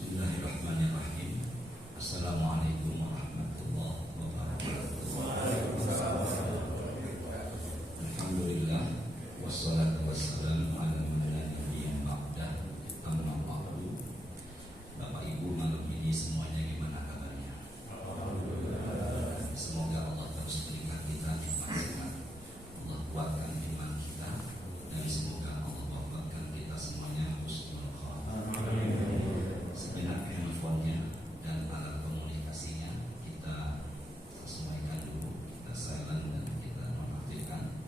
Bismillahirrahmanirrahim. Assalamualaikum warahmatullahi wabarakatuh. Alhamdulillah wassalatu wassalamu ala man la nabiyya ba'da. Amma ba'du. Bapak Ibu malam ini semuanya gimana kabarnya? Semoga Allah terus berikan kita iman sehat. Allah kuatkan iman kita dan semoga Allah wafatkan kita semuanya husnul khatimah. Sejenak handphonenya dan alat komunikasinya kita sesuaikan dulu, kita silent dan kita nonaktifkan.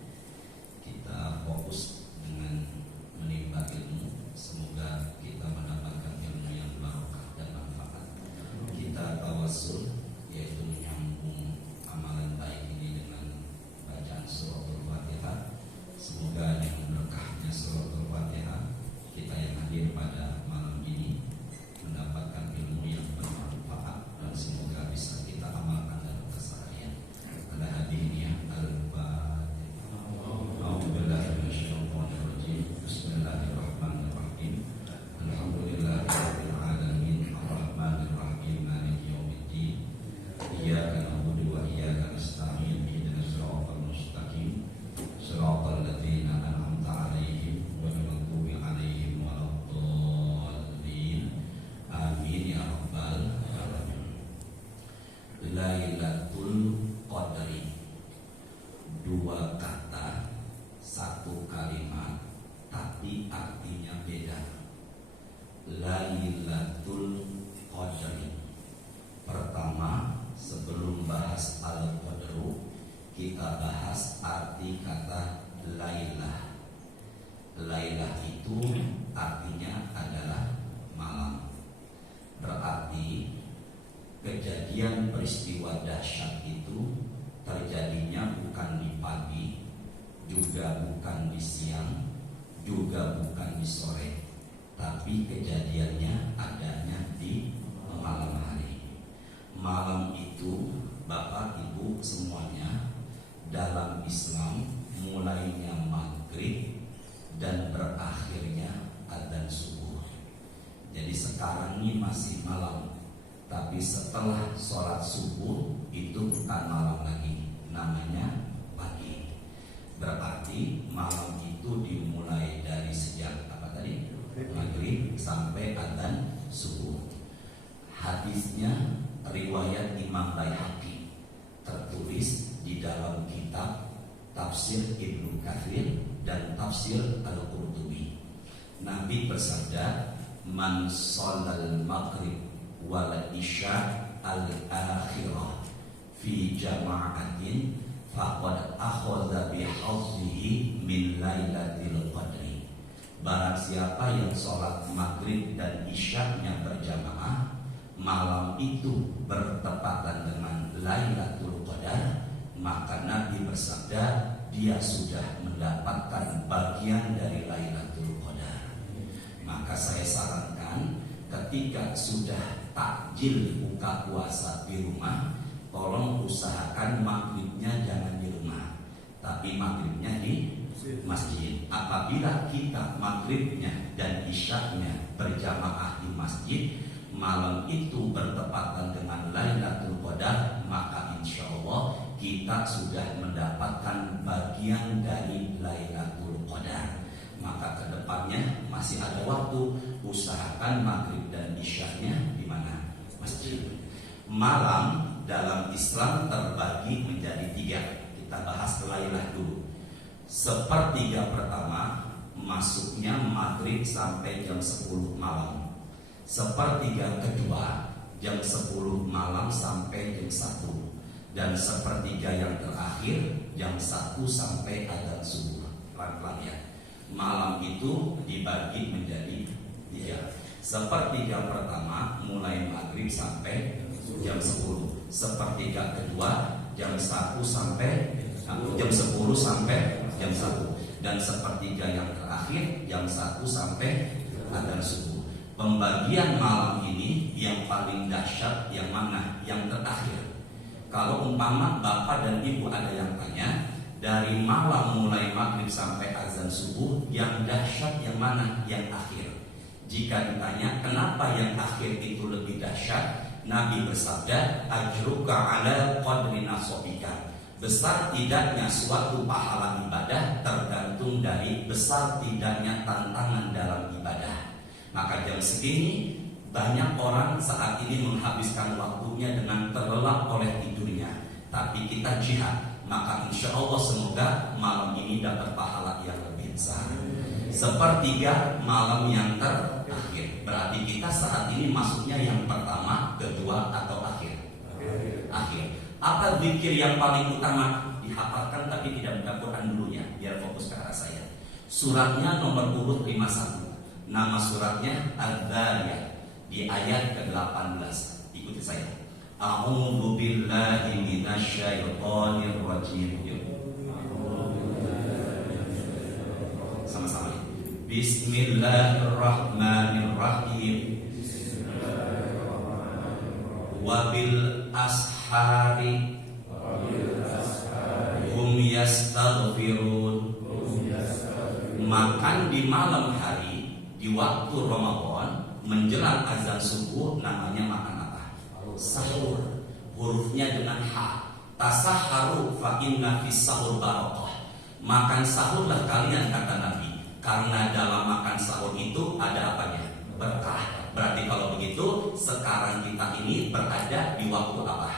Kita fokus dengan menimba ilmu. Semoga kita mendapatkan ilmu yang barokah dan manfaat. Kita tawassul, yaitu menyambung amalan baik ini dengan bacaan suratul Fatihah. Semoga dengan berkahnya suratul Fatihah kita yang hadir pada malam ini mendapatkan ilmu yang bermanfaat dan semoga bisa kita amalkan dalam keseharian. Ada hadisnya Al-Fatihah. A'udzubillahi minasyaitonir rajim. Bismillahirrahmanirrahim. Alhamdulillahirabbil alamin arrahmanir rahim maliki yaumiddin. Iyyaka na'budu wa iyyaka nasta'in. Ihdinas siratal mustaqim. Siratal ladzina an'amta 'alaihim ghairil maghdubi 'alaihim waladdallin. Amin ya rabbal alamin. Lailatul Qadri, dua kata, satu kalimat, tapi artinya beda. Lailatul Qadri. Pertama, sebelum bahas Al-Qadru, kita bahas arti kata Lailah. Lailah itu artinya adalah malam. Berarti kejadian peristiwa dahsyat itu terjadinya bukan di pagi, juga bukan di siang, juga bukan di sore, tapi kejadiannya adanya di malam hari. Malam itu Bapak Ibu semuanya dalam Islam mulainya maghrib dan berakhirnya adzan subuh. Jadi sekarang ini masih malam, tapi setelah sholat subuh itu bukan malam lagi, namanya pagi. Berarti malam itu dimulai dari sejak apa tadi? Maghrib sampai adzan subuh. Hadisnya riwayat Imam Baihaqi, tertulis di dalam kitab Tafsir Ibnu Katsir dan Tafsir Al-Qurtubi. Nabi bersabda, man shallal maghrib wal isya al-akhirah fi jama'atin faqad akhadha bi hadhihi min lailatul qadri. Barang siapa yang sholat maghrib dan isya-nya berjamaah, malam itu bertepatan dengan Lailatul Qadar, maka Nabi bersabda dia sudah mendapatkan bagian dari Lailatul Qadar. Maka saya sarankan ketika sudah takjil buka puasa di rumah, tolong usahakan maghribnya jangan di rumah, tapi maghribnya di masjid. Apabila kita maghribnya dan isyaknya berjamaah di masjid, malam itu bertepatan dengan Lailatul Qadar, maka insya Allah kita sudah mendapatkan bagian dari Lailatul Qadar. Maka kedepannya masih ada waktu, usahakan maghrib dan isyaknya di mana? Masjid. Malam dalam Islam terbagi menjadi tiga. Kita bahas Lailah dulu. Sepertiga pertama masuknya maghrib sampai jam 10 malam. Sepertiga kedua jam 10 malam sampai jam 1. Dan sepertiga yang terakhir jam 1 sampai adzan subuh. Pelan-pelan ya. Malam itu dibagi menjadi tiga. Sepertiga pertama mulai maghrib sampai jam 10. Sepertiga kedua jam 1 sampai jam 10 sampai jam 1. Dan sepertiga yang terakhir jam 1 sampai adzan subuh. Pembagian malam ini yang paling dahsyat yang mana? Yang terakhir. Kalau umpama bapak dan ibu ada yang tanya, dari malam mulai maghrib sampai azan subuh yang dahsyat yang mana? Yang akhir. Jika ditanya kenapa yang akhir itu lebih dahsyat, Nabi bersabda, ajruka ala qadri nasabika. Besar tidaknya suatu pahala ibadah tergantung dari besar tidaknya tantangan dalam ibadah. Maka jam segini banyak orang saat ini menghabiskan waktunya dengan terlelap oleh tidurnya. Tapi kita jihad, maka insya Allah semoga malam ini dapat pahala yang lebih besar. Sepertiga malam yang terakhir. Berarti kita saat ini masuknya yang pertama, kedua, atau akhir? Akhir. Apa zikir yang paling utama? Dihafalkan tapi tidak baca Quran dulunya, biar fokus ke arah saya. Suratnya nomor urut 51. Nama suratnya Ad-Dzariyat, di ayat ke-18. Ikuti saya. A'udzu billahi minasyaitonir rajim. Sama-sama. Bismillahirrahmanirrahim. Wabil ashari hum yastaghfirun. Makan di malam hari di waktu Ramadan menjelang azan subuh namanya makan apa? Sahur. Hurufnya dengan ha. Tasahharu fa inna fis sahur barakah. Makan sahurlah kalian, kata Nabi, karena dalam makan sahur itu ada apanya? Berkah. Berarti kalau begitu sekarang kita ini berada di waktu apa?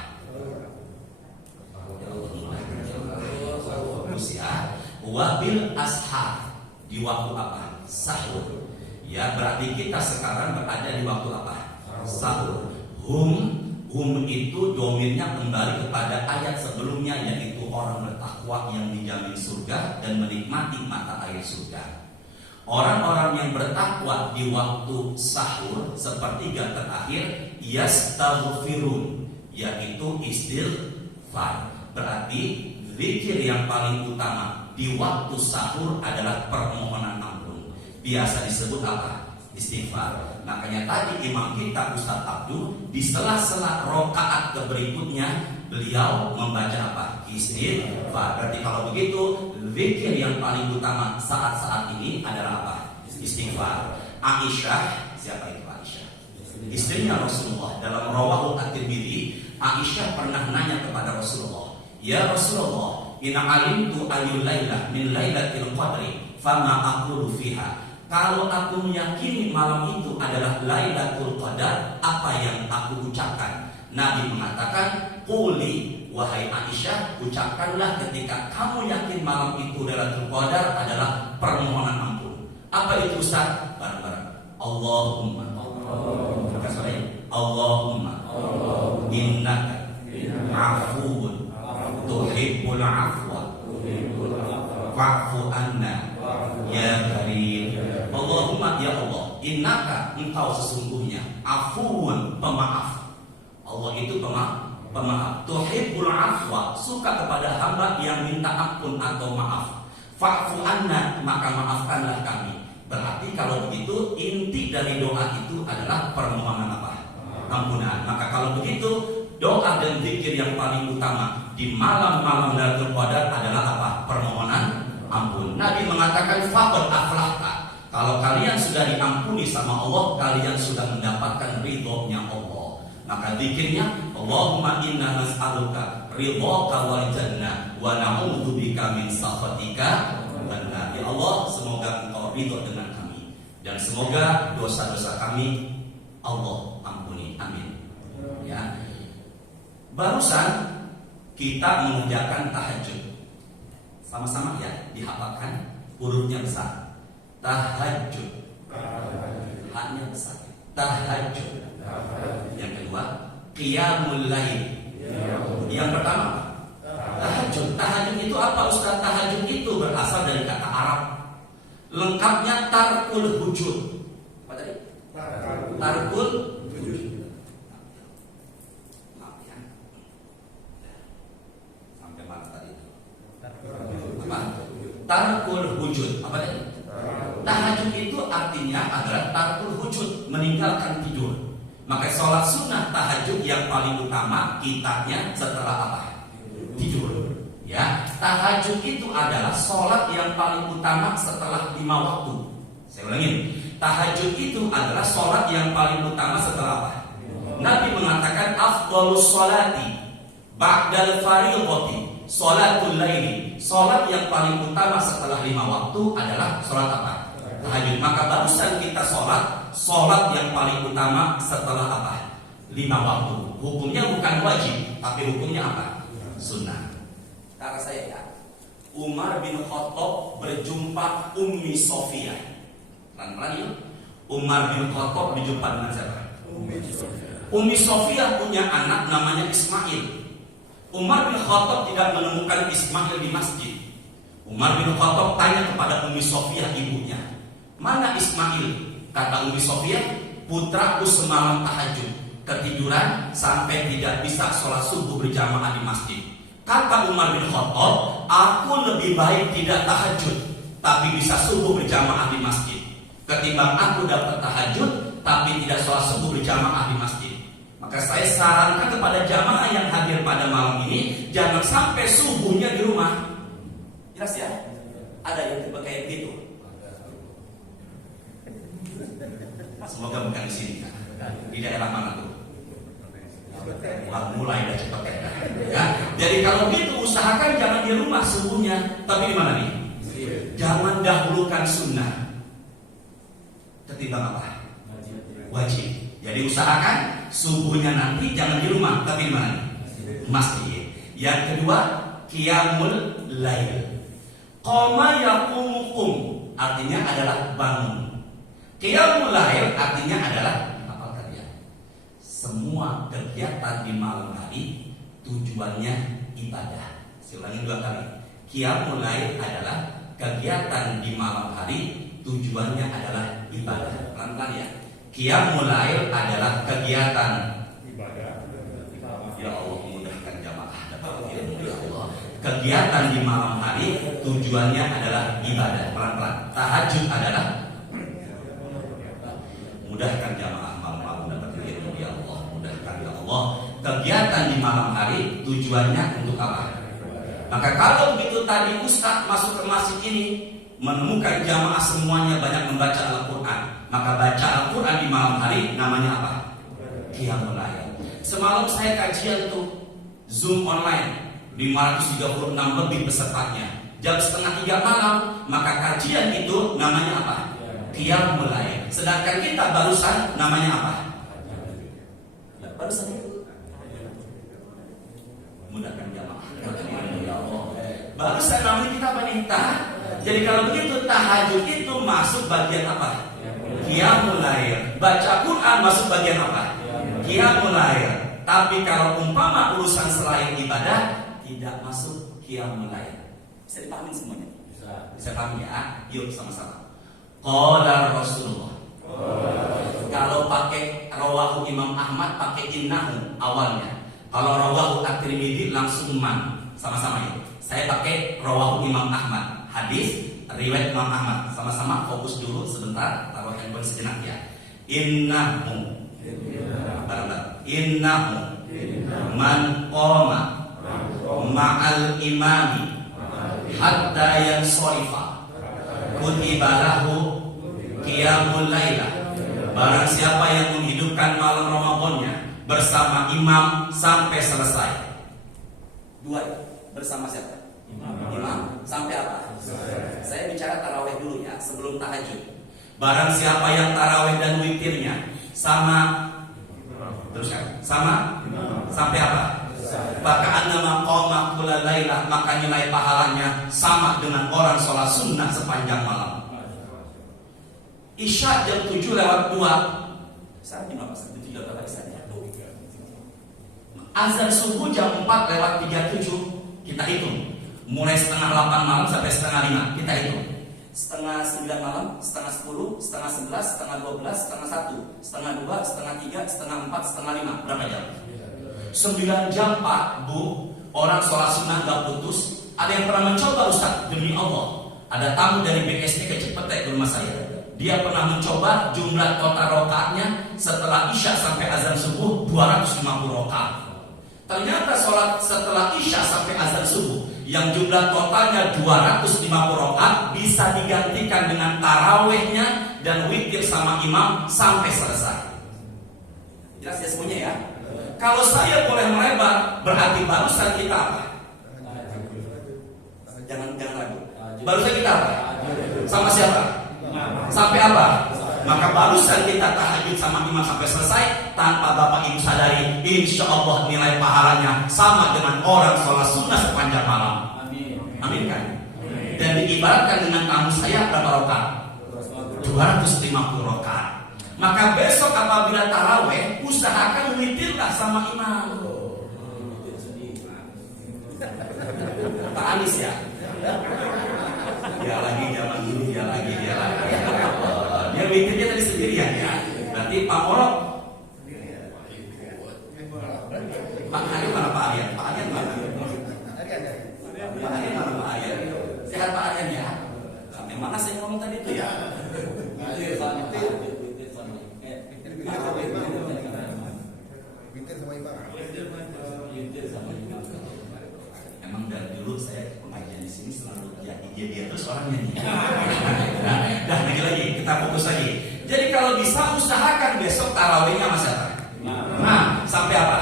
Ya. Wabil ashar, di waktu apa? Sahur. Ya, berarti kita sekarang berada di waktu apa? Sahur. Hum itu domirnya kembali kepada ayat sebelumnya, yaitu orang bertakwa yang dijamin surga dan menikmati mata air surga. Orang-orang yang bertakwa di waktu sahur sepertiga terakhir yastaghfirun, yaitu istighfar. Berarti zikir yang paling utama di waktu sahur adalah permohonan ampun. Biasa disebut apa? Istighfar. Makanya tadi imam kita Ustaz Abdul di sela-sela rakaat berikutnya beliau membaca apa? Istighfar. Berarti kalau begitu zikir yang paling utama saat-saat ini adalah apa? Istighfar. Aisyah, siapa itu Aisyah? Istrinya Rasulullah. Dalam Rawahul At-Tirmidzi, Aisyah pernah nanya kepada Rasulullah, "Ya Rasulullah, inna alimtu ayyul lailah min lailatil qadri, fama aqulu fiha." Kalau aku meyakini malam itu adalah Lailatul Qadar, apa yang aku ucapkan? Nabi mengatakan, "Quli, wahai Aisyah, ucapkanlah ketika kamu yakin malam itu Lailatul Qadar adalah permohonan ampun." Apa itu Ustaz? Bareng-bareng. Allahumma. Allahumma. Innaka afuwun tuhibbul afwa fa'fu anna ya karim. Allahumma, ya Allah, innaka, engkau sesungguhnya afuun, pemaaf. Allah itu pemaaf. Tuhibbul afwa, suka kepada hamba yang minta ampun atau maaf. Fa'fu anna, maka maafkanlah kami. Berarti kalau begitu inti dari doa itu adalah permohonan apa? Ampunan. Maka kalau begitu doa dan zikir yang paling utama di malam-malam Lailatul Qadar adalah apa? Permohonan ampun. Nabi mengatakan faqad aflahta. Kalau kalian sudah diampuni sama Allah, kalian sudah mendapatkan ridhonya Allah. Maka zikirnya, Allahumma inna nas'aluka ridhaka wal jannah wa na'udzubika min sakhatika wan nar. Ya Allah, semoga engkau ridho dengan kami dan semoga dosa-dosa kami Allah ampuni. Amin. Ya. Barusan kita mengerjakan tahajud. Sama-sama ya, dihafalkan hurufnya besar. Tahajud. Haknya besar. Tahajud. Yang kedua, qiyamul lail. Yang pertama, tahajud. Tahajud itu apa Ustaz? Tahajud itu berasal dari kata Arab. Lengkapnya tarkul hujud. Apa tadi? Tarkul hujud. Maaf ya. Sampai mana tadi? Apa? Tarkul hujud. Apa tadi? Tahajud itu artinya adalah tarkul hujud, meninggalkan tidur. Maka sholat sunnah tahajud yang paling utama kitanya setelah apa? Tidur. Ya, tahajud itu adalah sholat yang paling utama setelah 5 waktu. Saya ulangin, tahajud itu adalah sholat yang paling utama setelah apa? Nabi mengatakan afdhalus sholati ba'dal fariidhati sholatul laili. Sholat yang paling utama setelah 5 waktu adalah sholat apa? Tahajud. Maka barusan kita sholat yang paling utama setelah apa? 5 waktu. Hukumnya bukan wajib, tapi hukumnya apa? Sunnah. Kata saya ya, Umar bin Khattab berjumpa Ummi Sofiyah. Pelan-pelan yuk. Umar bin Khattab berjumpa dengan siapa? Ummi Sofiyah punya anak namanya Ismail. Umar bin Khattab tidak menemukan Ismail di masjid. Umar bin Khattab tanya kepada Ummi Sofiyah ibunya, mana Ismail? Kata Ummi Sofiyah, putraku semalam tahajud, ketiduran sampai tidak bisa sholat subuh berjamaah di masjid. Kata Umar bin Khattab, aku lebih baik tidak tahajud tapi bisa subuh berjamaah di masjid, ketimbang aku dapat tahajud tapi tidak sholat subuh berjamaah di masjid. Maka saya sarankan kepada jamaah yang hadir pada malam ini, jangan sampai subuhnya di rumah. Jelas ya? Ada yang tipe kayak gitu. Semoga bukan di sini kan? Di daerah mana tuh? Wah, mulai dah cepat ya. Jadi kalau gitu usahakan jangan di rumah subuhnya, tapi di mana nih? Jangan dahulukan sunnah ketimbang apa? Wajib. Jadi usahakan subuhnya nanti jangan di rumah, tapi di mana? Masjid. Yang kedua, qiyamul lail. Qama yaqumu, artinya adalah bangun. Qiyamul lail artinya adalah apa kalian? Semua kegiatan di malam hari tujuannya ibadah. Saya ulangi 2 kali. Qiyamul lail adalah kegiatan di malam hari tujuannya adalah ibadah. Pelan-pelan ya. Qiyamul lail adalah kegiatan ibadah. Ya Allah, mudahkan jamaah dapat ilmu ya Allah. Kegiatan di malam hari tujuannya adalah ibadah. Pelan-pelan. Tahajud adalah mudahkan jamaah malam dapat ilmu ya Allah. Mudahkan ya Allah. Kegiatan di malam hari tujuannya untuk apa? Maka kalau begitu tadi Ustaz masuk ke masjid ini menemukan jamaah semuanya banyak membaca Al-Quran, maka baca Al-Quran di malam hari namanya apa? Qiyamul lail. Semalam saya kajian tuh Zoom online 536 lebih pesertanya, jam 2:30 malam, maka kajian itu namanya apa? Qiyamul lail. Sedangkan kita barusan namanya apa? Barusan itu mudahkan jamaah. Ya Allah. Barusan namanya kita apa nih? Jadi kalau begitu tahajud itu masuk bagian apa? Qiyamul lail. Baca Quran masuk bagian apa? Qiyamul lail. Tapi kalau umpama urusan selain ibadah tidak masuk qiyamul lail. Bisa dipahami semuanya? Bisa pahami ya? Yuk sama-sama. Qala Rasulullah. Kalau pakai rawahu Imam Ahmad pakai innahu awalnya. Kalau rawahu At-Tirmidzi langsung man. Sama-sama ya. Saya pakai rawahu Imam Ahmad. Hadis riwayat Imam Ahmad. Sama-sama fokus dulu sebentar. Taruh handphone sejenak ya. Innahu man qama ma'al imami hatta yansorifa kutiba lahu qiyamul lailah. Barang siapa yang menghidupkan malam Ramadannya bersama imam sampai selesai. 2 bersama siapa? Imam sampai apa? Saya bicara tarawih dulu ya, sebelum tahajud. Barang siapa yang tarawih dan witirnya sama, teruskan, sama sampai apa? Maka annama qama kulla lailah, maka nilai pahalanya sama dengan orang sholat sunnah sepanjang malam. Isya jam 7:02. Saat di mana? 7:02 Isya. Azan subuh jam 4:37. Kita hitung. Mulai 7:30 malam sampai 5:30 kita hitung. 8:30 malam, 9:30, 10:30, 11:30, 12:30, 1, 2:30, 3:30, 4:30, 4:30. Berapa jam? 9 jam Pak, Bu. Orang sholat sunnah gak putus. Ada yang pernah mencoba Ustaz? Demi Allah, ada tamu dari BSD ke Cipete ke rumah saya. Dia pernah mencoba jumlah total rakaatnya setelah Isya sampai azan subuh 250 rakaat. Ternyata sholat setelah Isya sampai azan subuh yang jumlah totalnya 250 rakaat bisa digantikan dengan tarawehnya dan witir sama imam sampai selesai. Jelas ya semuanya ya? Kalau saya boleh melebar, berarti barusan kita apa? Jangan ragu. Barusan kita apa? Sama siapa? Sampai apa? Maka barusan kita tahajud sama imam sampai selesai, tanpa bapak ibu sadari, insya Allah nilai pahalanya sama dengan orang sholat sunnah sepanjang malam. Amin kan? Dan diibaratkan dengan tamu saya berapa rakaat? 250 rakaat. Maka besok apabila taraweh, usahakan witirlah sama imam. Pak Anies ya? Dia lagi zaman dulu, dia lagi. Dia witirnya tadi sendirian ya. Berarti Pak Moro, Pak Aryan mana Pak Aryan? Pak Aryan mana? Pak Aryan mana Pak Aryan? Sehat Pak Aryan ya? Sampai mana saya ngomong tadi itu ya? Emang dari dulu saya pengajian di sini selalu dia terus orangnya nih. Dah lagi kita fokus lagi. Jadi kalau bisa usahakan besok tarawihnya Mas apa? Nah, sampai apa?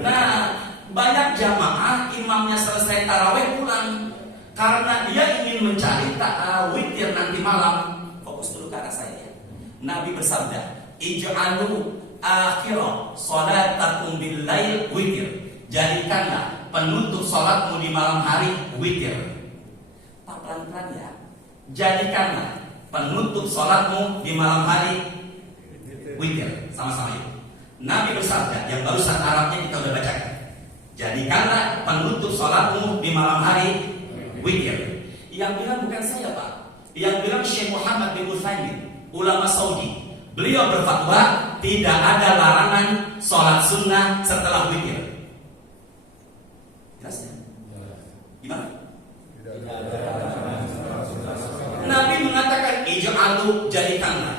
Nah, banyak jamaah imamnya selesai tarawih pulang karena dia ingin mencari witir nanti malam. Fokus dulu ke arah saya ya. Nabi bersabda, "Ij'alu akhira salatakum bil lail witir." Jadikanlah penutup salatmu di malam hari witir. Pak pelan-pelan ya. Jadikanlah penutup salatmu di malam hari witir. Sama-sama yuk. Nabi bersabda, yang barusan Arabnya kita udah bacakan. Jadikanlah penutup salatmu di malam hari witir. Yang bilang bukan saya Pak. Yang bilang Syekh Muhammad bin Utsaimin, ulama Saudi. Beliau berfatwa tidak ada larangan sholat sunnah setelah witir. Jelas ya? Gimana? Nabi mengatakan ij'alu, jadikanlah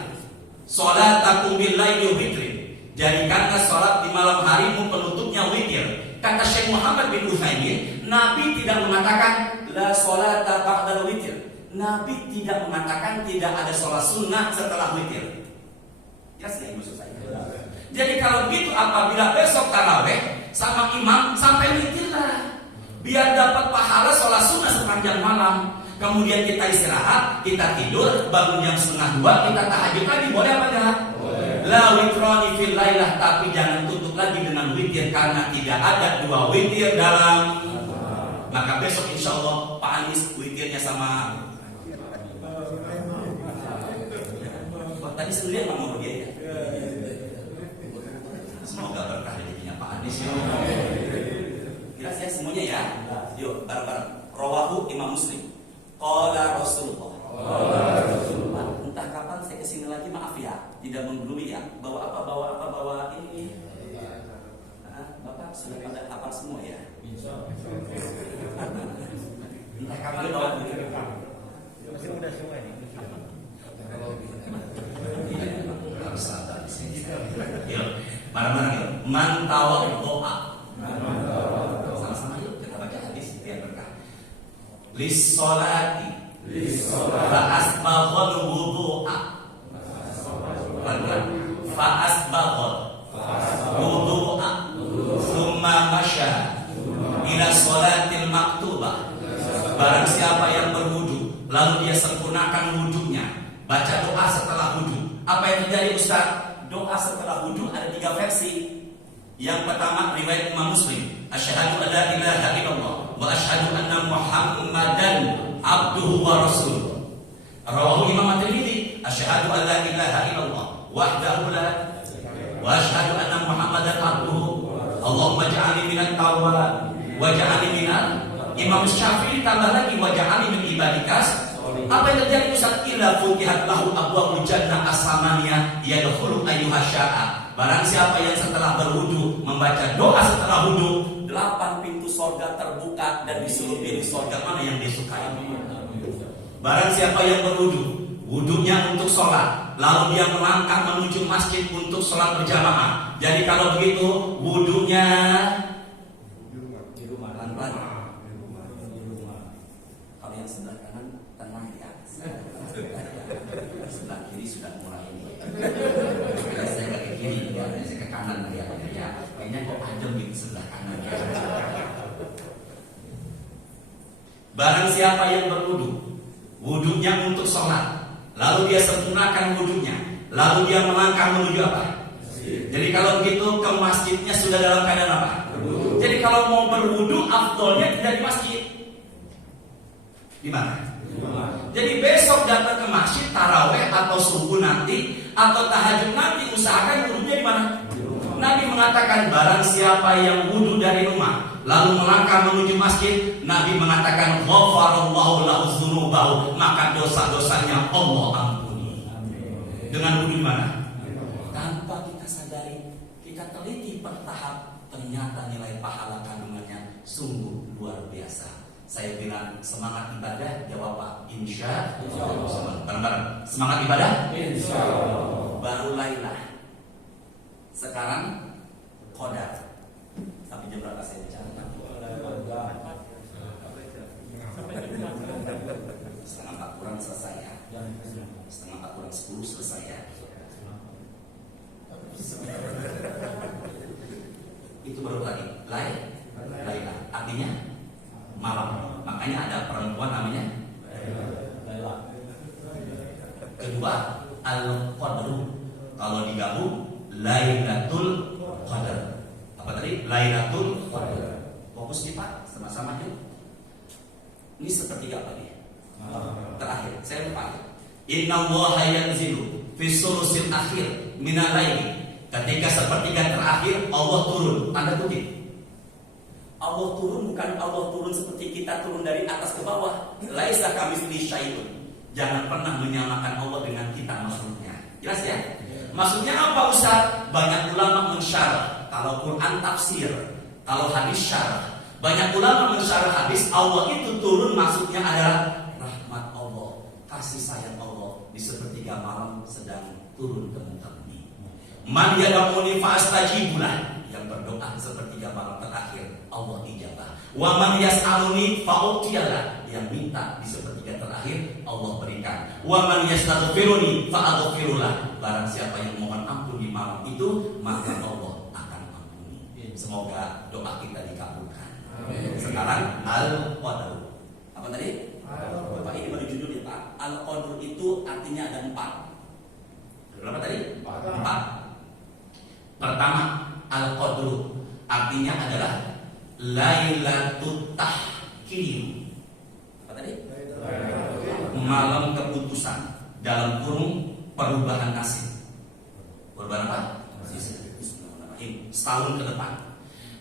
sholatakum bil laili witrin. Jadikanlah sholat di malam harimu penutupnya witir. Kata Syekh Muhammad bin Utsaimin, Nabi tidak mengatakan la sholata ba'dal witir. Nabi tidak mengatakan tidak ada sholat sunnah setelah witir. Jelas ya maksud saya? Jadi kalau begitu apabila besok taraweh sama imam sampai witirlah, biar dapat pahala sholat sunnah sepanjang malam. Kemudian kita istirahat, kita tidur, bangun jam 1:30 kita tahajud lagi, boleh apa enggak? La witrani fil lailah, tapi jangan tutup lagi dengan witir karena tidak ada 2 witir dalam. Maka besok insya Allah Pak Anies witirnya sama. Tadi sendirian ngomong dia ya. Semoga berkah rezekinya Pak Anies ya. Jelas ya semuanya ya. Yuk bareng-bareng. Rawahu Imam Muslim. Qala Rasulullah. Entah kapan saya kesini lagi, maaf ya, tidak menggurui ya. Bawa ini. Bapak sudah pada hafal semua ya. Entah kapan bawa ini. Masih muda semua ini. Harus sadar di sini. Yuk, bareng-bareng yuk. Man tawaddo'a. Sama-sama yuk kita baca hadis biar berkah. Lis sholati fa asbaghal wudu'a. Fa asbaghal wudu'a. Tsumma masya ila sholatil maktubah. Barang siapa yang berwudu lalu dia sempurnakan wudunya, baca doa setelah wudu. Apa yang terjadi Ustaz? Doa setelah wudu ada 3 versi. Yang pertama riwayat Imam Muslim, asyhadu an la ilaha illallah wa asyhadu anna Muhammadan abduhu wa rasuluh. Rawahu Imam At-Tirmidzi, asyhadu an la ilaha illallah wahdahu la wa asyhadu anna Muhammadan abduhu. Allahumma ja'alni minat tawwabin wa ja'alni minal. Imam Syafi'i tambah lagi wa ja'alni min ibadikas. Apa yang terjadi Ustaz? Illa futihat lahu abwabul jannah as-samaniyah yadkhulu ayyuha sya'a. Barang siapa yang setelah berwudu membaca doa setelah wudu, 8 pintu surga terbuka dan disuruh pilih surga mana yang disukai. Barang siapa yang berwudu, wudunya untuk sholat, lalu dia melangkah menuju masjid untuk sholat berjamaah. Jadi kalau begitu wudunya di rumah. Kalau yang sebelah kanan tenang ya. Sebelah kiri sudah ya, saya ke kanan ya. Kayaknya kok adem di sebelah kanan ya. Barang siapa yang berwudu, wudunya untuk sholat, lalu dia sempurnakan wudunya, lalu dia melangkah menuju apa? Jadi kalau begitu ke masjidnya sudah dalam keadaan apa? Jadi kalau mau berwudu, afdolnya tidak di masjid. Di mana? Jadi besok datang ke masjid taraweh atau subuh nanti atau tahajud nanti, usahakan wudunya di mana? Nabi mengatakan barang siapa yang wudu dari rumah lalu melangkah menuju masjid, Nabi mengatakan ghafarallahu lahu dzunubahu, maka dosa-dosanya Allah ampuni. Dengan wudu di mana? Tanpa kita sadari, kita teliti per tahap, ternyata nilai pahala kandungannya sungguh luar biasa. Saya bilang semangat ibadah, jawab Pak, insya Allah. Bareng-bareng, semangat ibadah, insya Allah. Baru Lailah. Sekarang Qadar. Sampai jam berapa saya bicara? Setengah 4 kurang selesai ya. Setengah 4 kurang 10 selesai ya. Itu baru tadi Lailah, artinya malam. Makanya ada perempuan namanya Lailah. Kedua Al-Qadru, kalau digabung Lailatul Qadar. Apa tadi? Lailatul Qadar. Fokus nih Pak, sama-sama yuk. Ini sepertiga apa dia? Terakhir, saya lupa. Innallaha yanzilu fi sulusil akhir minal laili. Ketika sepertiga terakhir Allah turun, tanda kutip. Allah turun bukan Allah turun seperti kita turun dari atas ke bawah. Laisa kamitslihi syai'un. Jangan pernah menyamakan Allah dengan kita makhluknya. Jelas ya? Maksudnya apa Ustaz? Banyak ulama mensyarah. Kalau Quran tafsir, kalau hadis syarah. Banyak ulama mensyarah hadis, Allah itu turun maksudnya adalah rahmat Allah, kasih sayang Allah di sepertiga malam sedang turun ke muka bumi. Man yad'uni fa'astajibulah, yang berdoa sepertiga malam terakhir Allah ijabah. Wa man yas'aluni fa'utiyalah, yang minta di sepertiga terakhir Allah berikan. Wa man yastaghfiruni fa'aghfirullah, barang siapa yang mohon ampun di malam itu maka Allah akan ampuni. Semoga doa kita dikabulkan. Sekarang Al-Qadr. Apa tadi? Bapak ini baru judulnya Pak. Al-Qadr itu artinya ada 4. Berapa tadi? 4. Pertama, Al-Qadr artinya adalah Lailatul Tahkim. Apa tadi? Malam keputusan, dalam kurung perubahan nasib. Perubahan apa? Setahun ke depan.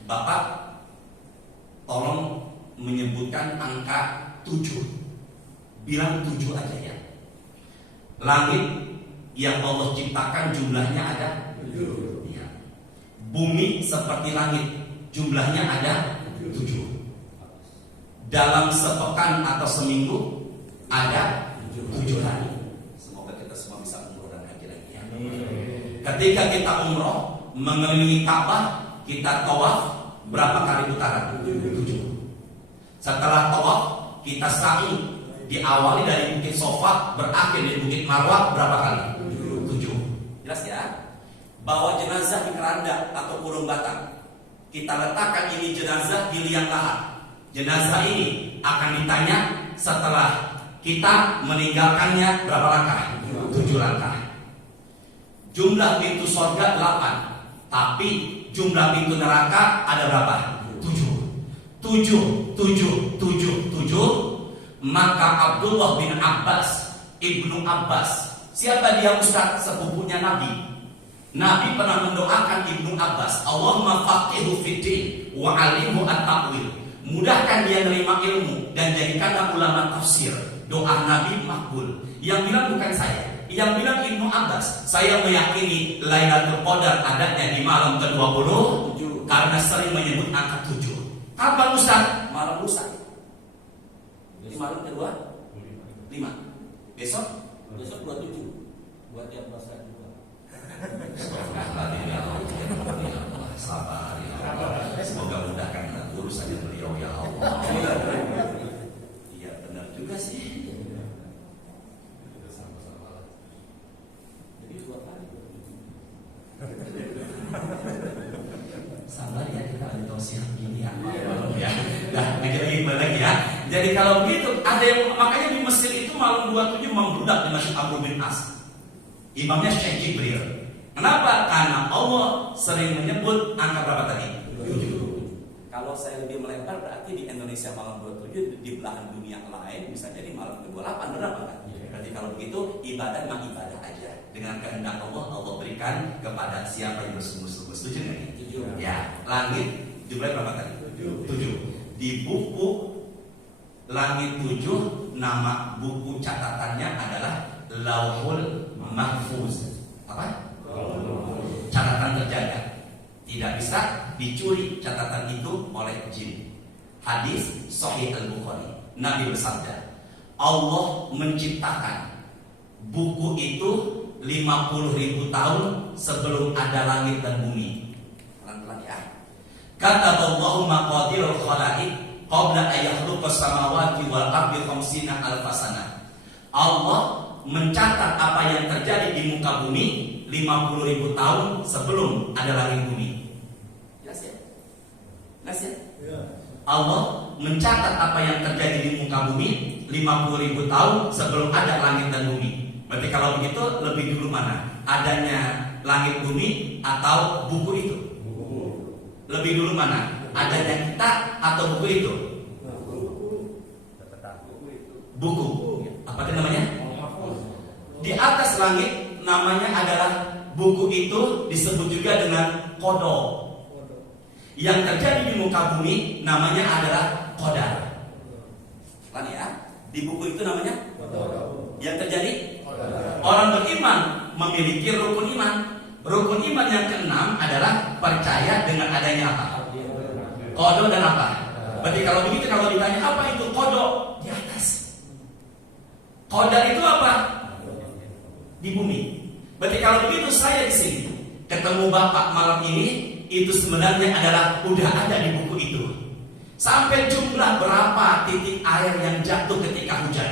Bapak tolong menyebutkan angka 7. Bilang 7 aja ya. Langit yang Allah ciptakan jumlahnya ada 7 ya. Bumi seperti langit, jumlahnya ada 7. Dalam sepekan atau seminggu ada 7 hari. Semoga kita semua bisa umroh dan haji lagi ya. Ketika kita umroh mengelilingi Ka'bah, kita tawaf berapa kali putaran? 7. Setelah tawaf kita sa'i, diawali dari Bukit Sofa berakhir di Bukit Marwah berapa kali? 7. Jelas ya? Bawa jenazah di keranda atau kurung batang. Kita letakkan ini jenazah di liang lahat. Jenazah ini akan ditanya setelah kita meninggalkannya berapa langkah? 7 langkah. Jumlah pintu surga 8. Tapi jumlah pintu neraka ada berapa? 7. Maka Abdullah bin Abbas, Ibnu Abbas, siapa dia Ustaz? Sepupunya Nabi. Nabi pernah mendoakan Ibnu Abbas, Allahumma faqihu fiddin wa alimhu at-ta'wil. Mudahkan dia menerima ilmu dan jadikanlah ulama tafsir. Doa Nabi makbul. Yang bilang bukan saya, yang bilang Ibnu Abbas. Saya meyakini Lailatul Qadar adanya di malam ke-20 karena sering menyebut angka 7. Kapan Ustaz? Malam lusa. Di malam kedua 5. Besok 27. Buat yang puasa juga. Sabar ya Allah. Semoga mudahkan urusannya beliau ya Allah. Iya benar juga sih. Jadi 2 kali. siang gini ya. Nah, lagi ya. Jadi kalau begitu, ada yang makanya di Mesir itu malam 27 membludak di Masjid Amr bin As. Imamnya Syekh Jibril. Kenapa? Karena Allah sering menyebut angka berapa tadi? 7. Kalau saya lebih melebar berarti di Indonesia malam 27, di belahan dunia lain bisa jadi malam 28, benar kan? Berarti kalau begitu ibadah memang ibadah aja. Dengan kehendak Allah, Allah berikan kepada siapa yang bersungguh-sungguh. Setuju nggak nih? Ya, langit jumlahnya berapa tadi? 7. Di buku langit 7, nama buku catatannya adalah Lauhul Mahfuz. Apa? Catatan terjaga. Tidak bisa dicuri catatan itu oleh jin. Hadis Sahih Al-Bukhari. Nabi bersabda, Allah menciptakan buku itu 50.000 tahun sebelum ada langit dan bumi. Pelan-pelan ya. Kataballahu maqadirul khalaiq qabla an yakhluqas samawati wal ardi 50 alf sanah. Allah mencatat apa yang terjadi di muka bumi 50.000 tahun sebelum ada langit bumi. Jelas ya? Jelas ya? Allah mencatat apa yang terjadi di muka bumi 50.000 tahun sebelum ada langit dan bumi. Berarti kalau begitu lebih dulu mana? Adanya langit bumi atau buku itu? Lebih dulu mana? Adanya kita atau buku itu? Buku. Apa itu namanya? Di atas langit namanya adalah buku itu disebut juga dengan qada. Yang terjadi di muka bumi namanya adalah qadar. Lan ya? Di buku itu namanya qadar. Yang terjadi orang beriman memiliki rukun iman. Rukun iman yang keenam adalah percaya dengan adanya apa? Qada dan apa? Berarti kalau begitu kalau ditanya apa itu qada? Di atas. Qadar itu apa? Di bumi. Berarti kalau begitu saya di sini ketemu Bapak malam ini itu sebenarnya adalah udah ada di buku itu. Sampai jumlah berapa titik air yang jatuh ketika hujan.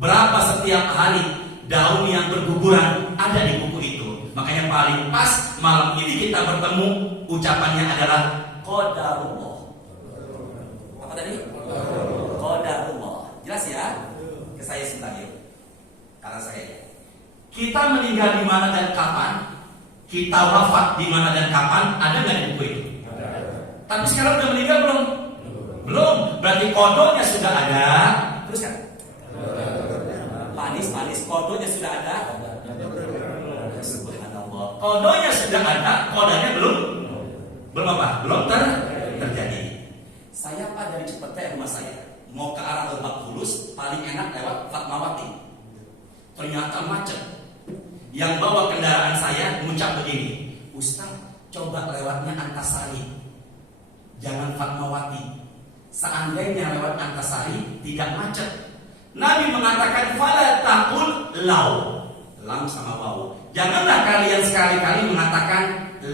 Berapa setiap hari daun yang berguguran ada di buku itu. Makanya paling pas malam ini kita bertemu ucapannya adalah qadarullah. Apa tadi? Qadarullah. Jelas ya? Ke saya sebentar yuk. Karena saya kita meninggal di mana dan kapan? Kita wafat di mana dan kapan? Ada nggak di buku itu? Tapi sekarang udah meninggal belum? Belum. Berarti kodonya sudah ada. Terus kan? Manis kodonya sudah ada. Subhanallah. Kodonya sudah ada, kodanya belum. Belum apa? Belum terjadi. Saya Pak dari Cipete rumah saya mau ke arah Lebak Bulus, paling enak lewat Fatmawati. Ternyata macet. Yang bawa kendaraan saya mengucap begini, Ustaz, coba lewatnya Antasari, jangan Fatmawati. Seandainya lewat Antasari tidak macet. Nabi mengatakan fala taqul law, lam sama waw. Janganlah kalian sekali-kali mengatakan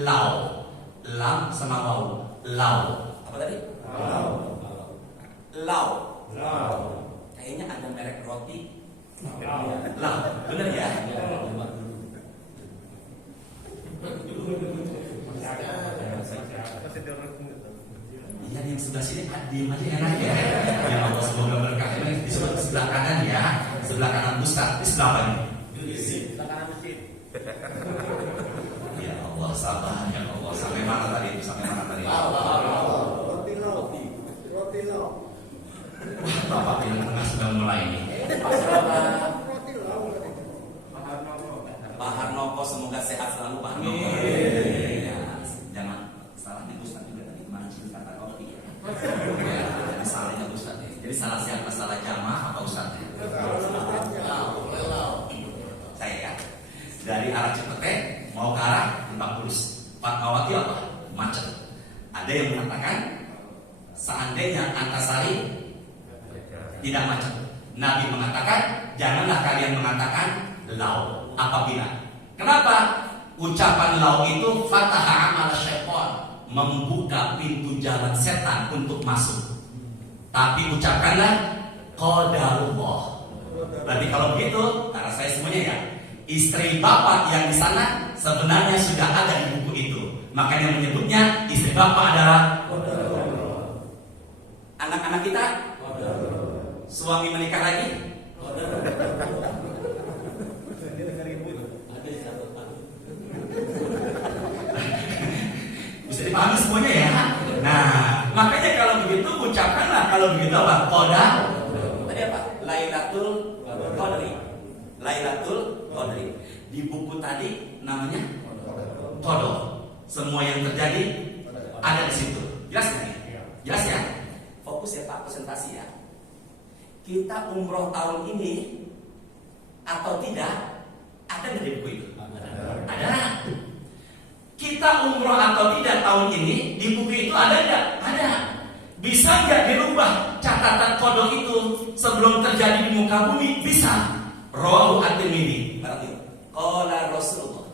law, lam sama waw. Law. Apa tadi? Law. Kayaknya ada merek roti. Law, benar ya? Iya, yang sebelah sini diem aja enak ya. Ya Allah, semoga berkah. Ini di sebelah kanan ya, sebelah kanan Ustaz. Di sebelah apa ini? Sebelah kanan masjid. Ya Allah, sabar ya Allah. Sampai mana tadi itu? Sampai mana tadi? Roti lo. Wah, Bapak yang tengah sudah mulai nih. Pak Harnoko, semoga sehat selalu Pak Harnoko. Ya, jangan salahnya Ustaz juga tadi mancing kata roti. Ya, salahnya Ustaz. Jadi salah siapa? Salah jamaah apa Ustaz? Saya ya. Dari arah Cipete mau ke arah Lebak Bulus. Fatmawati apa? Macet. Ada yang mengatakan seandainya Antasari tidak macet. Nabi mengatakan janganlah kalian mengatakan lau. Apabila, kenapa? Ucapan lau itu fataha amal syaitan, membuka pintu jalan setan untuk masuk. Tapi ucapkanlah qadarullah. Berarti kalau begitu, karena saya semuanya ya, istri bapak yang di sana sebenarnya sudah ada di buku itu. Makanya menyebutnya istri bapak adalah anak-anak kita suami menikah lagi bisa dipahami semuanya ya. Nah, makanya kalau begitu ucapkanlah kalau begitu apa? Qadar. Tadi apa? Lailatul Qadri. Lailatul Qadri. Di buku tadi namanya Qadar. Semua yang terjadi ada di situ. Jelas nggak? Jelas ya? Fokus ya Pak, presentasi ya. Kita umroh tahun ini atau tidak ada nggak di buku itu? Ada. Kita umroh atau tidak tahun ini di buku itu ada nggak? Ada. Bisa nggak dirubah catatan kodok itu sebelum terjadi di muka bumi? Bisa. Rawahu at-Tirmidzi. Berarti qala Rasulullah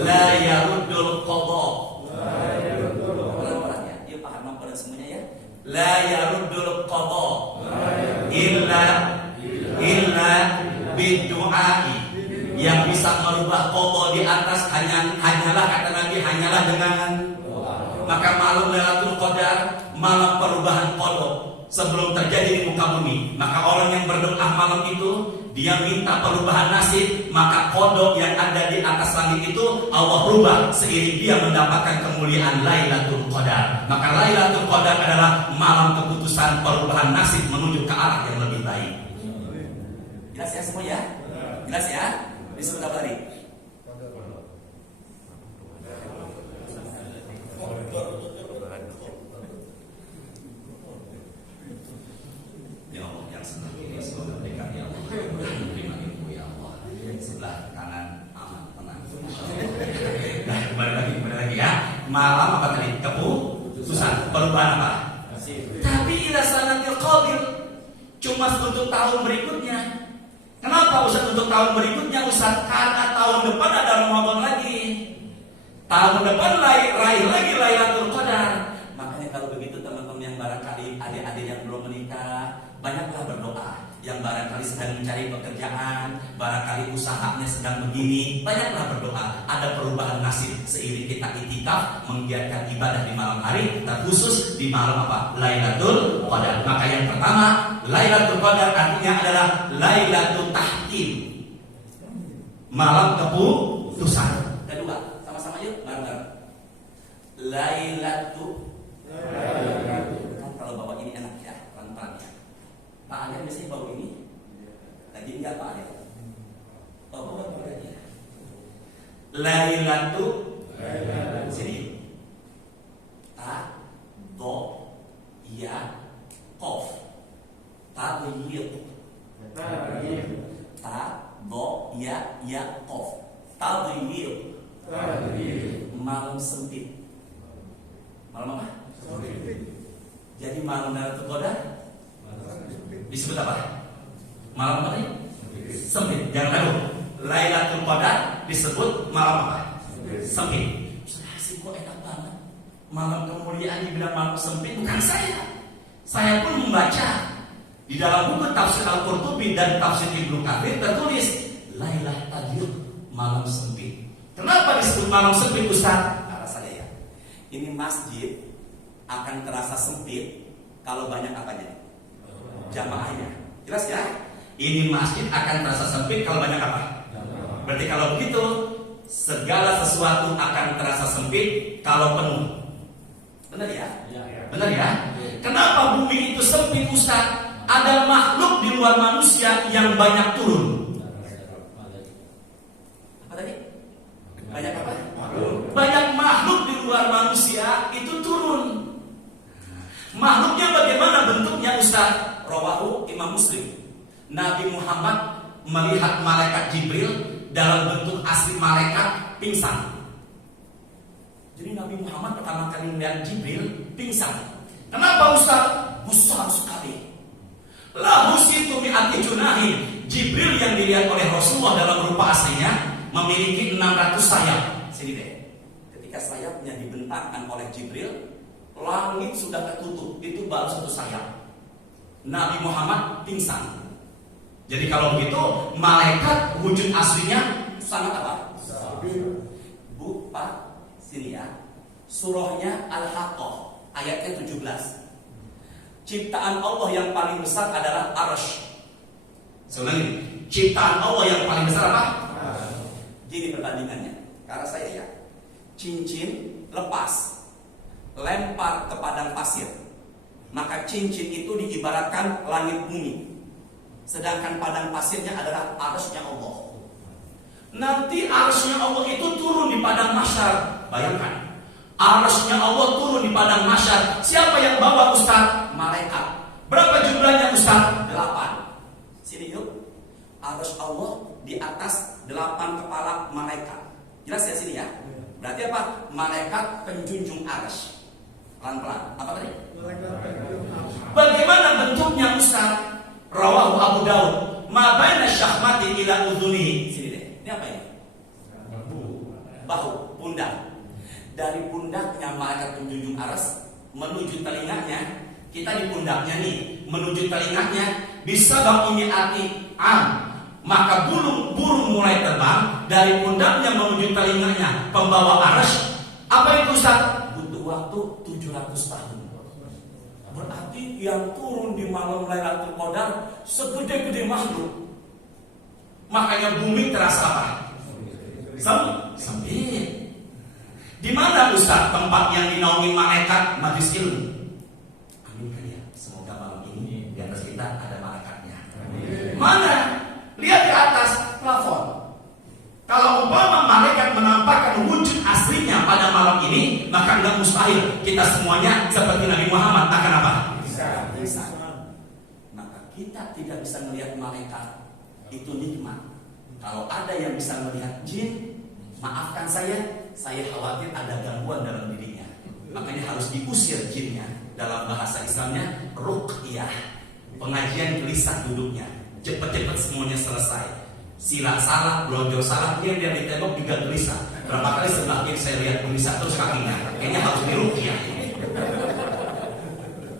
la yaruddul qada. Pelan-pelan ya. Dia paham pada semuanya ya. La yaruddul qada illa bidu'ai. Yang bisa merubah qada di atas hanyalah kata Nabi hanyalah dengan maka malam Lailatul Qadar, malam perubahan qada sebelum terjadi di muka bumi. Maka orang yang berdoa malam itu dia minta perubahan nasib, maka kodok yang ada di atas langit itu Allah rubah seiring dia mendapatkan kemuliaan Lailatul Qadar. Maka Lailatul Qadar adalah malam keputusan perubahan nasib menuju ke arah yang lebih baik. Jelas ya semua ya? Jelas ya? Disebut apa tadi? Ya Allah yang senang ini semoga berikan ya Allah terima ilmu ya Allah. Sebelah kanan aman tenang. Nah kembali lagi ya. Malam apa tadi? Keputusan perubahan apa? Tapi ila sanatil qabil cuma untuk tahun berikutnya. Kenapa Ustaz untuk tahun berikutnya Ustaz? Karena tahun depan ada Ramadan lagi. Tahun depan raih lagi Lailatul Qadar. Makanya kalau begitu teman-teman yang barangkali adik-adik yang belum menikah, banyaklah berdoa. Yang barangkali sedang mencari pekerjaan, barangkali usahanya sedang begini, banyaklah berdoa. Ada perubahan nasib seiring kita itikaf menggiatkan ibadah di malam hari, terkhusus di malam apa? Lailatul Qadar. Maka yang pertama, Lailatul Qadar artinya adalah Lailatul Tahkim, malam keputusan. Kedua, sama-sama yuk bareng-bareng. Lailatul. Kan kalau bawa ini enak ya, pelan-pelan ya. Pak Alia biasanya bawa ini, lagi enggak Pak Alia? Oh, bawa aja. Lailatul. Sini. Ta, do, ya, kof. Tabyid. Ta, do, ya, kof. Tabyid. Malam sempit. Malam apa? Jadi malam Lailatul Qadar disebut apa? Malam apa ini? Sempit. Jangan tahu. Lailatul Qadar disebut malam apa? Sempit. Sih kok enak banget. Malam kemuliaan dibilang malam sempit bukan saya. Saya pun membaca di dalam buku tafsir Al-Qurtubi dan tafsir Ibnu Katsir tertulis Lailatul Qadar malam sempit. Kenapa disebut malam sempit Ustaz? Alasannya ya. Ini masjid akan terasa sempit kalau banyak apanya? Jamaahnya. Jelas ya? Ini masjid akan terasa sempit kalau banyak apa? Berarti kalau begitu segala sesuatu akan terasa sempit kalau penuh. Benar ya? Benar ya? Kenapa bumi itu sempit Ustaz? Ada makhluk di luar manusia yang banyak turun. Apa tadi? Banyak apa? Banyak makhluk di luar manusia itu turun. Makhluknya bagaimana bentuknya Ustaz? Rawahu Imam Muslim. Nabi Muhammad melihat malaikat Jibril dalam bentuk asli malaikat pingsan. Jadi Nabi Muhammad pertama kali melihat Jibril pingsan. Kenapa Ustaz? Besar sekali. Lahu situ mi'ati junahin. Jibril yang dilihat oleh Rasulullah dalam rupa aslinya memiliki 600 sayap. Sini deh. Ketika sayapnya dibentangkan oleh Jibril, langit sudah tertutup. Itu baru satu sayap. Nabi Muhammad pingsan. Jadi kalau begitu malaikat wujud aslinya sangat apa? Bu, Pak, Sini ya. Surahnya Al-Haqqah, ayatnya 17. Ciptaan Allah yang paling besar adalah arsy. Sebenarnya ciptaan Allah yang paling besar apa? Gini perbandingannya. Karena saya ya, cincin lepas, lempar ke padang pasir, maka cincin itu diibaratkan langit bumi. Sedangkan padang pasirnya adalah arsy-nya Allah. Nanti arsy-nya Allah itu turun di padang mahsyar. Bayangkan, arsy-nya Allah turun di padang mahsyar. Siapa yang bawa Ustaz? Malaikat. Berapa jumlahnya Ustaz? 8. Sini yuk. Arsy Allah di atas 8 kepala malaikat. Jelas ya sini ya? Berarti apa? Malaikat penjunjung arsy. Pelan-pelan. Apa tadi? Bagaimana bentuknya Ustaz? Rawahu Abu Daud. Ma baina syahmati ila udhunihi. Sini deh. Ini apa ini? Bahu, pundak. Dari pundaknya malaikat penjunjung arsy menuju telinganya. Kita di pundaknya nih, menuju telinganya bisa ini arti maka burung mulai terbang dari pundaknya menuju telinganya pembawa arsy. Apa itu Ustaz? Butuh waktu 700 tahun. Berarti yang turun di malam Lailatul Qadar segede-gede makhluk. Makanya bumi terasa apa? Sempit. Di mana Ustaz tempat yang dinaungi malaikat majelis ilmu? Aminkan ya. Semoga malam ini di atas kita ada malaikatnya. Mana? Lihat di atas plafon. Kalau umpama malaikat menampakkan wujud aslinya pada malam ini, maka enggak mustahil kita semuanya seperti Nabi Muhammad akan apa? Bisa. Maka kita tidak bisa melihat malaikat. Itu nikmat. Kalau ada yang bisa melihat jin, maafkan saya khawatir ada gangguan dalam dirinya. Makanya harus diusir jinnya. Dalam bahasa Islamnya ruqyah. Pengajian gelisah duduknya. Cepet-cepet semuanya selesai. Sila salah, blonjol salah, dia ditembok juga gelisah. Berapa kali sebelah kiri saya lihat gelisah terus kakinya. Kayaknya harus diruqyah.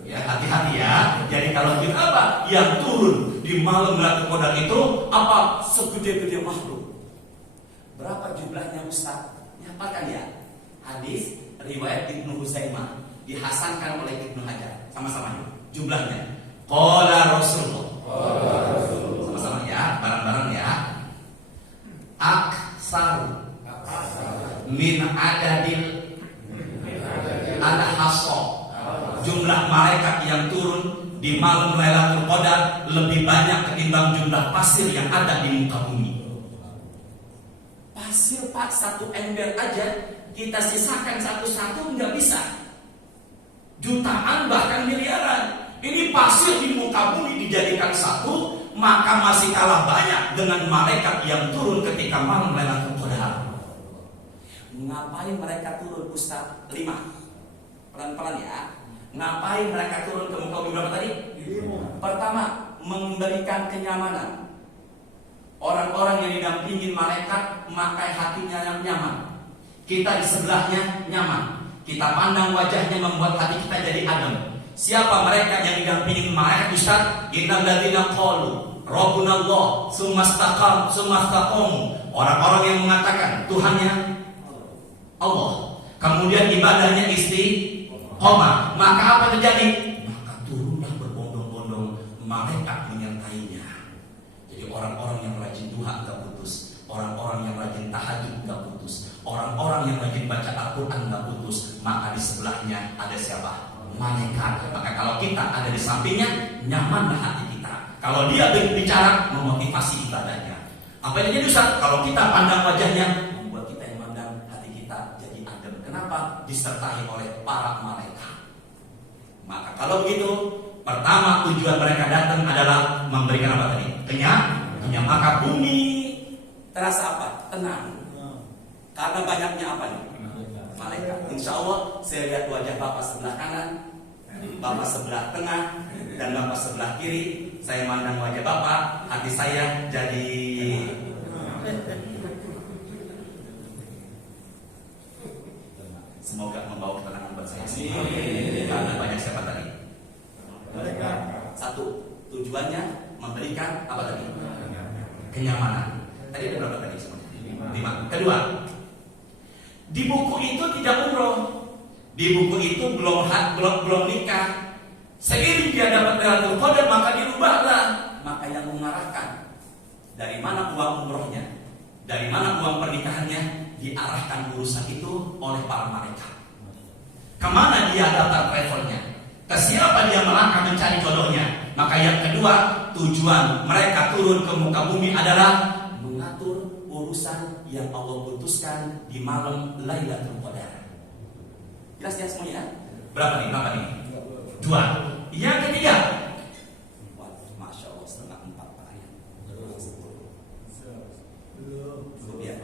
Ya hati-hati ya. Jadi kalau kita apa? Yang turun di malam Lailatul Qadar itu apa? Segede-gede makhluk. Berapa jumlahnya Ustaz? Hafalkan ya. Hadis riwayat Ibnu Huzaimah dihasankan oleh Ibnu Hajar. Sama-sama yuk. Jumlahnya. Qala Rasulullah. Sama-sama ya, bareng-bareng ya. Aksaru min adadil al-hasa. Jumlah malaikat yang turun di malam Lailatul Qadar lebih banyak ketimbang jumlah pasir yang ada di muka bumi. Pasir Pak, satu ember aja kita sisakan satu-satu nggak bisa. Jutaan bahkan miliaran. Ini pasir di muka bumi dijadikan satu, maka masih kalah banyak dengan malaikat yang turun ketika malam Lailatul Qadar. Ngapain mereka turun Ustaz? 5. Pelan-pelan ya. Ngapain mereka turun ke muka bumi berapa tadi? 5. Pertama, memberikan kenyamanan. Orang-orang yang didampingin malaikat maka hatinya yang nyaman. Kita di sebelahnya nyaman. Kita pandang wajahnya membuat hati kita jadi adem. Siapa mereka yang didampingin malaikat Ustaz? Innal ladzina qalu rabbunallah tsumma istaqamu. Orang-orang yang mengatakan Tuhannya Allah. Kemudian ibadahnya istiqomah. Maka apa terjadi? Maka turunlah berbondong-bondong malaikat menyertainya. Jadi orang-orang yang rajin duha enggak putus, orang-orang yang rajin tahajud enggak putus, orang-orang yang rajin baca Al-Quran enggak putus. Maka di sebelahnya ada siapa? Malaikat. Maka kalau kita ada di sampingnya, nyamanlah hati kita. Kalau dia berbicara, memotivasi ibadahnya. Apa yang jadi Ustaz? Kalau kita pandang wajahnya, membuat kita yang pandang hati kita jadi adem. Kenapa? Disertai oleh para malaikat. Maka kalau begitu, pertama tujuan mereka datang adalah memberikan apa tadi? Kenyang. Maka bumi terasa apa? Tenang. Karena banyaknya apa nih? Malaikat. Insya Allah saya lihat wajah Bapak sebelah kanan, Bapak sebelah tengah, dan Bapak sebelah kiri. Saya mandang wajah Bapak, hati saya jadi semoga membawa ketenangan buat saya. Karena banyak siapa tadi? Satu, tujuannya memberikan apa tadi? Kenyamanan. Tadi ada berapa tadi? 5. Kedua, Di buku itu tidak umroh. Di buku itu belum nikah. Seiring dia dapat Lailatul Qadar maka dirubahlah. Maka yang mengarahkan dari mana uang umrohnya, dari mana uang pernikahannya, diarahkan urusan itu oleh para malaikat. Kemana dia daftar travelnya? Ke siapa dia melangkah mencari jodohnya? Maka yang kedua, tujuan mereka turun ke muka bumi adalah mengatur urusan yang Allah putuskan di malam Lailatul Qadar. Jelas ya semuanya? Berapa nih? 2. Yang ketiga, Masya Allah, setengah 4 ayat. Cukup ya?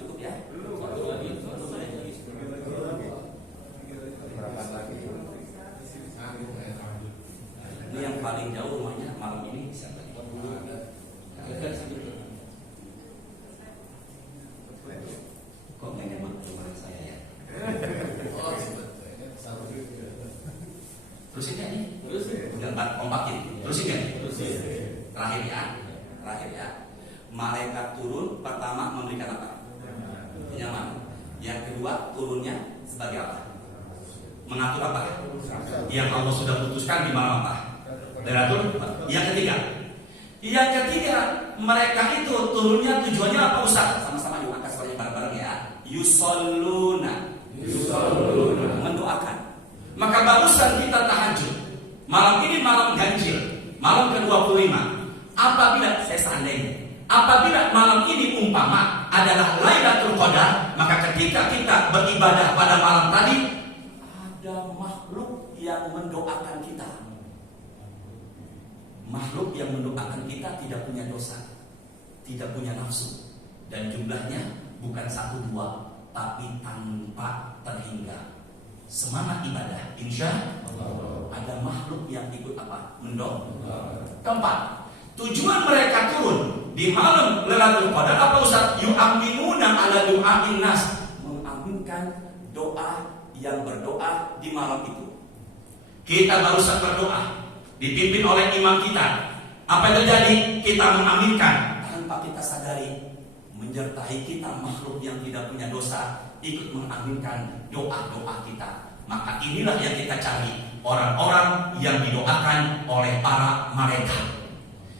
Cukup ya? Ini yang paling jauh rumahnya malam ini siapa? Kok nggak nyaman rumah saya ya? Terusin ya nih? Udah kompakin. Terusin ya? Terakhir ya. Malaikat turun pertama memberikan apa? Kenyamanan. Yang kedua turunnya sebagai apa? Mengatur apa? Yang Allah sudah putuskan di malam apa? Lailatul Qadar. Yang ketiga, mereka itu turunnya tujuannya apa Ustaz? Sama-sama yuk angkat suaranya bareng-bareng ya. Yusalluna. Mendoakan. Maka barusan kita tahajud. Malam ini malam ganjil, malam ke-25. Apabila malam ini umpama adalah Lailatul Qadar, maka ketika kita beribadah pada malam tadi, ada makhluk yang mendoakan kita. Makhluk yang mendoakan kita tidak punya dosa, tidak punya nafsu, dan jumlahnya bukan 1-2, tapi tanpa terhingga. Semangat ibadah, insya Allah ada makhluk yang ikut apa? Mendorong. Keempat, tujuan mereka turun di malam Lailatul Qadar apa Ustaz? Yu'minuna ala du'a'in nas, mengaminkan doa yang berdoa di malam itu. Kita barusan berdoa, dipimpin oleh imam kita. Apa yang terjadi? Kita mengaminkan tanpa kita sadari, menyertai kita makhluk yang tidak punya dosa ikut mengaminkan doa-doa kita. Maka inilah yang kita cari, orang-orang yang didoakan oleh para malaikat.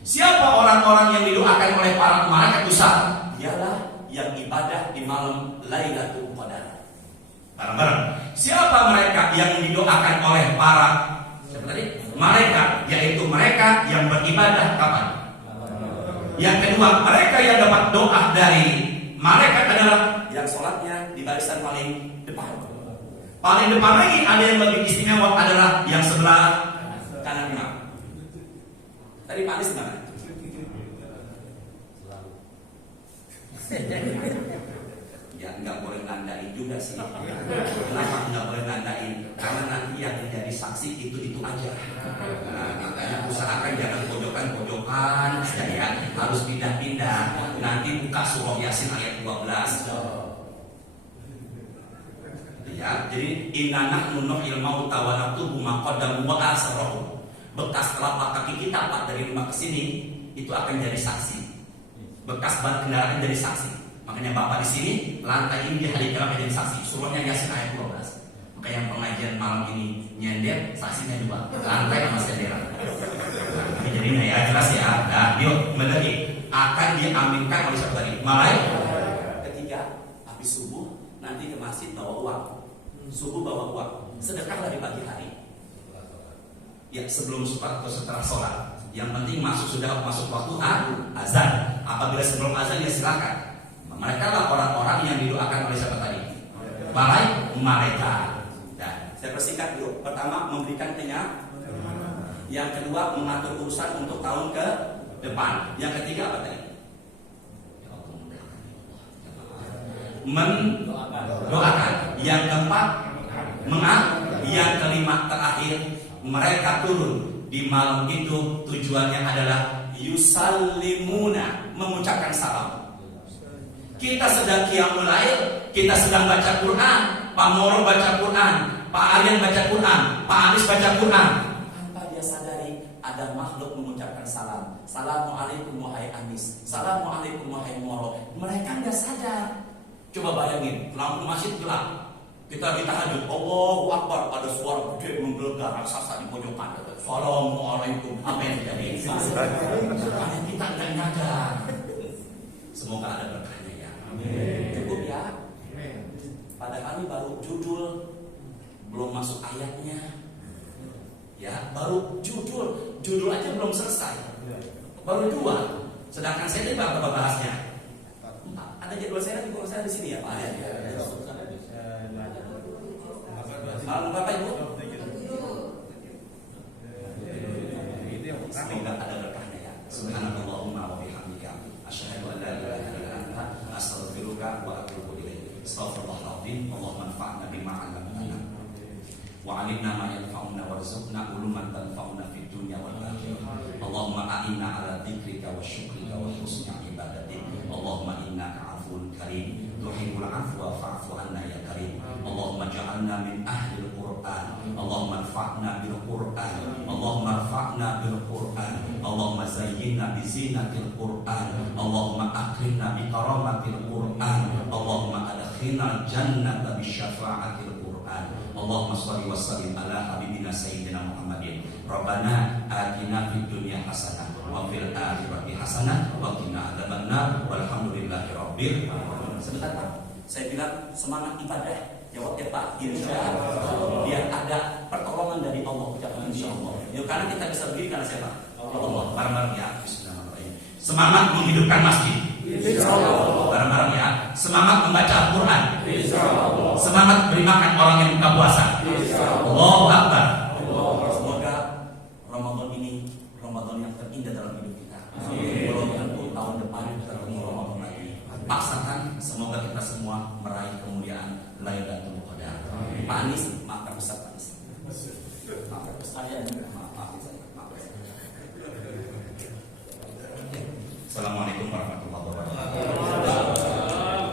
Siapa orang-orang yang didoakan oleh para malaikat Ustaz? Dialah yang ibadah di malam Lailatul Qadar. Bareng-bareng. Siapa mereka yang didoakan oleh para malaikat? Yaitu mereka yang beribadah kapan? Yang kedua, mereka yang dapat doa dari malaikat adalah yang sholatnya di barisan paling depan. Paling depan lagi ada yang lebih istimewa adalah yang sebelah kanan imam. Tadi Pak Anies gimana? Ya nggak boleh nandain juga sih. Kenapa nggak boleh nandain? Karena nanti yang menjadi saksi itu aja. Nah, makanya usahakan jangan pojokan-pojokan, ya harus pindah-pindah. Nanti buka surah Yasin ayat 12. Ya, jadi inna nahnu nuhyil mauta wa naktubu ma qaddamu wa asrahu. Bekas telapak kaki kita Pak dari rumah ke sini itu akan jadi saksi. Bekas ban kendaraan jadi saksi. Makanya Bapak di sini lantai ini di hari kiamat jadi saksi. Surahnya Yasin ayat 12. Maka yang pengajian malam ini nyender saksinya 2. Lantai sama senderan. Nah, jadi ya jelas ya. Nah, yuk kembali akan diaminkan oleh siapa tadi? Malaikat. Ketiga, habis subuh nanti ke masjid bawa uang. Subuh bawa uang. Sedekah dari pagi hari. Ya sebelum sholat atau setelah sholat. Yang penting sudah masuk waktu azan. Apabila sebelum azan ya silakan. Mereka lah orang-orang yang didoakan oleh siapa tadi? Malaikat. Nah, saya persingkat dulu. Pertama memberikan kenyang. Yang kedua mengatur urusan untuk tahun ke depan. Yang ketiga apa tadi? Mendoakan. Yang keempat yang kelima terakhir mereka turun di malam itu tujuannya adalah yusallimuna, mengucapkan salam. Kita sedang qiyamul lail, kita sedang baca Quran, Pak Moro baca Quran, Pak Aryan baca Quran, Pak Anies baca Quran. Tanpa dia sadari ada makhluk mengucapkan salam. Assalamualaikum wahai Anies, Assalamualaikum wahai Moro. Mereka nggak sadar Coba bayangin, lampu masjid gelap. Kita di tahajud, Allahu Akbar, pada suara gede menggelegar raksasa di pojokan. Assalamualaikum. Apa yang terjadi? Karena kita nggak nyadar. Semoga ada berkahnya ya. Cukup ya. Padahal ini baru judul, belum masuk ayatnya. Ya, baru judul aja belum selesai. Baru 2. Sedangkan saya tadi berapa bahasnya? 4. Ada jadwal saya di saya di sini ya, Pak. Malam Bapak Ibu. Semoga ada berkahnya ya. Subhanallahumma wa bihamdika asyhadu an la ilaha illa anta astaghfiruka wa atubu ilaik. Astaghfirullahaladzim. Allahumma anfa'na bima 'allamtana wa 'allimna ma yanfa'una warzuqna uluman tanfa'una fid dunya wal akhirah. Allahumma a'inna 'ala dzikrika wa syukrika wa husni ibadatik. Allahumma innaka 'afuwun karim tuhibbul 'afwa fa'fu 'anna ya karim. Allahumma ja'alna min ahlil Qur'an. Allahumma anfa'na bil Qur'an. Allahumma anfa'na bil Qur'an. Allahumma zayyinna bi zinatil Qur'an. Allahumma akrimna bi karamatil Qur'an. Allahumma adkhilna jannata bi syafa'atil Qur'an. Allahumma shalli wa sallim ala habibina sayyidina Muhammadin. Rabbana atina fid dunya hasanah wa fil akhirati hasanah wa qina adzabannar. Walhamdulillahi rabbil alamin. Sebentar Pak, saya bilang semangat ibadah. Jawab ya Pak, insyaallah. Biar ada pertolongan dari Allah, ucapkan insyaallah. Ya, karena kita bisa berdiri karena siapa? Allah. Bareng-bareng ya. Bismillahirrahmanirrahim. Semangat menghidupkan masjid. Insyaallah. Bareng-bareng ya. Semangat membaca Al-Qur'an. Insyaallah. Semangat beri makan orang yang buka puasa. Insyaallah. Allahu Akbar. Semoga Ramadan ini Ramadan yang terindah dalam hidup kita. Belum tentu tahun depan ketemu Ramadan lagi. Paksakan, semoga kita semua meraih kemuliaan Lailatul Qadar. Pak Anies, maafkan besar Pak Anies. Maafkan besar ya. Maaf. Assalamualaikum warahmatullahi wabarakatuh.